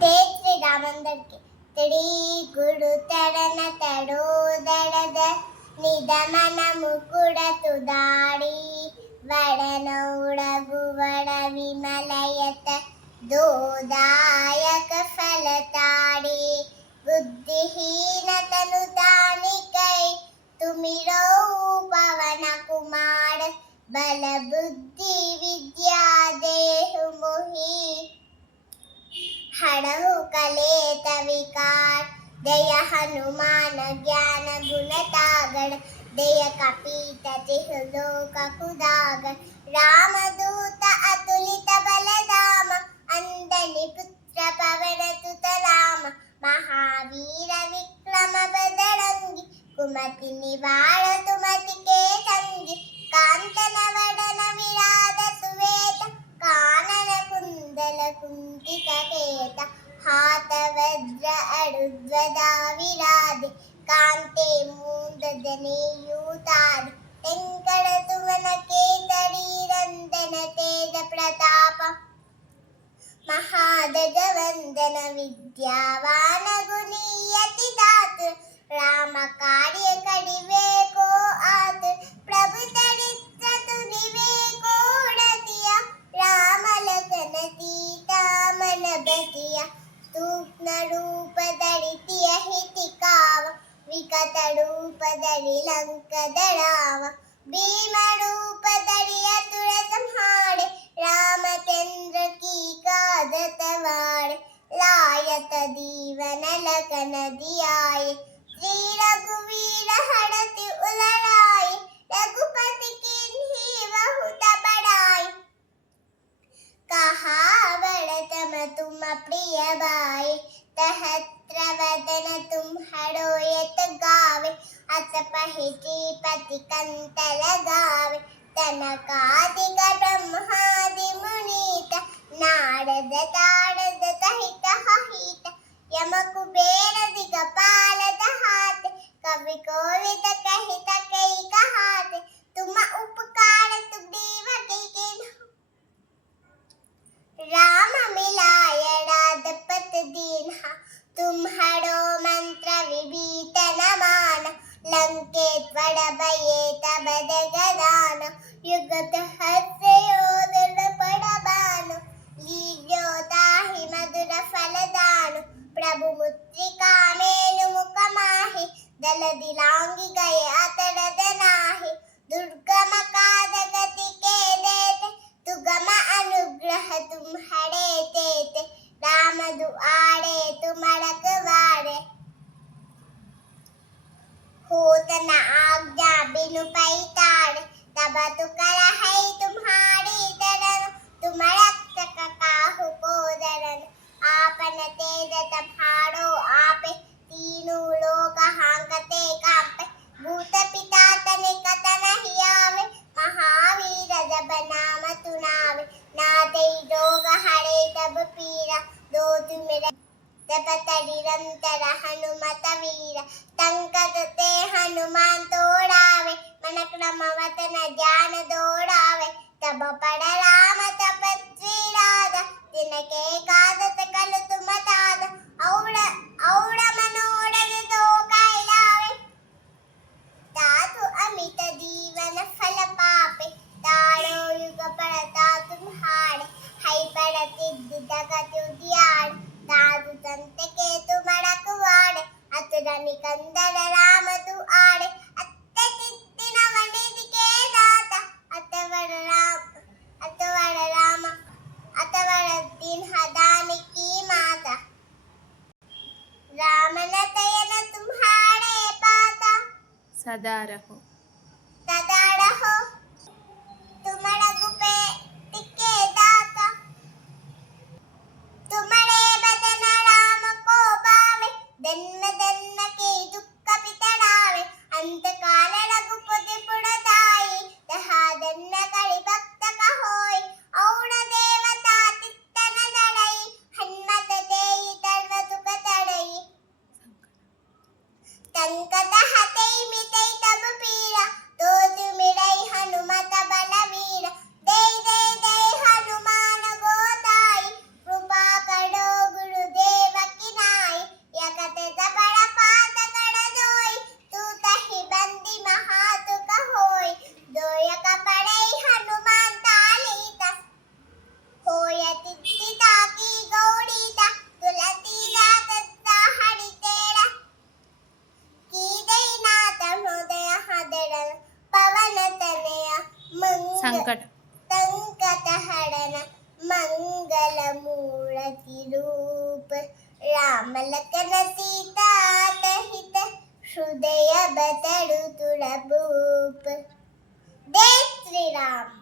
जय श्री रामंदर के तड़ी गुरु तरन तड़ो दड़द निदमन मुकुड़ तुदाड़ी वड़नौड़गु वड़ विमलयत दोदायक फलताड़ी बुद्धिहीन तनु दानिकै तुमिरो पवन कुमार बल बुद्धि विद्या देहु मोहि हड़हु कलेत विकार दय हनुमान ज्ञान गुण तागड़ दय कपीत तिहु लोक कुदागड़ रामदूत अतुलित बलधाम अंजनी पुत्र पवन सुत राम महावीर विक्रम बदरंगी कुमति निवार तुमति के संगी कांचन वदन विराज सुवेत कानन कुंडल कुंचित केत हाथ वज्र अरुध्वजा विराजे कांते मूंद जनेयूतार टेंकड़ सुवन केसरी रंजन तेज प्रताप महादजवंदन विद्यावान गुणीयति दातु राम कार्य करिवे को आतुर प्रभु चरित्र तुरिवे को रतिया राम लखन सीता मन बसिया सूक्ष्म रूप धरितिय हितिकाव विकट रूप धरि लंक दराव भीम रूप धरि असुर संहारे रामचंद्र की कादत वार लायत दीवन लखन दियाए श्री रघुवीर हरति उलराए रघुपति कीन्ही बहुत बड़ाई कहा बड़तम तुम प्रिय भाई सहस्त्र वदन तुम्हारो यत गावे अस पहिची पति कंत लगावे तनकादिक ब्रह्मादि मुनीत नारद तारद सहित हित यम कुबेर दिगपाल दहात कवि कोविद कहित कई कहात तुम उपकार सुग्रीव के राम मिलाय राजपत दीन्हा तुम्हारो मंत्र विभीत न मान लंकेश्वर भये तब जगदान युगत हस्य योधन पड़बान लील्यो ताहि मधुर फलदान प्रभु मुद्रिका मेनु मुख माहि दल दिलांगी गए अतर दनाहि दुर्गम काद गति के देते तुगम अनुग्रह तुम्हारे तेते राम दुआरे तुम रखवारे होत न आज्ञा बिनु पैतारे तब तुकर है तुम्हारी दरन तुम रक्षक काहू को दरन आपन तेज तम्हारो आपे तीनों लोक हांकते कांपे भूत पिता तनिक नहीं आवे महावीर जब नाम सुनावे नाते रोग हरे तब पीरा दो तुमेरा जपत निरंतर हनुमत वीर संकट ते हनुमान तोड़ावे मन क्रम वतन ज्ञान दौड़ावे तब पड़ राम तपस्वी राजा जिनके कादत कल तुम ताद औड़ मनोरथ तो कैलावे तातु अमित जीवन फल पापे तारो युग परता तुम्हारे हई पर सिद्धि जगत उजियार साधु संत के तुम रखवारे असुर निकंदन राम दुआरे अत्यचित्ति नवनिधि के दाता अतवर दिन हदान की माता राम न तयन तुम्हारे पाता सदा रहो तुम रघुपति के दाता तुम्हारे बदन राम को पावे जन्म जन्म के दुख पितरावे अंत काल रघुपति पुरदाई तहा जन्म करि भक्त कहोई और देवता चित्त न धरई हनुमत देई सर्व सुख तरई संकट हते मिटई तब पीरा संकट संकटहरण मंगलमूर्ति रूप राम लखन सीता सहित हृदय बसरु तुरभूप जय श्री राम।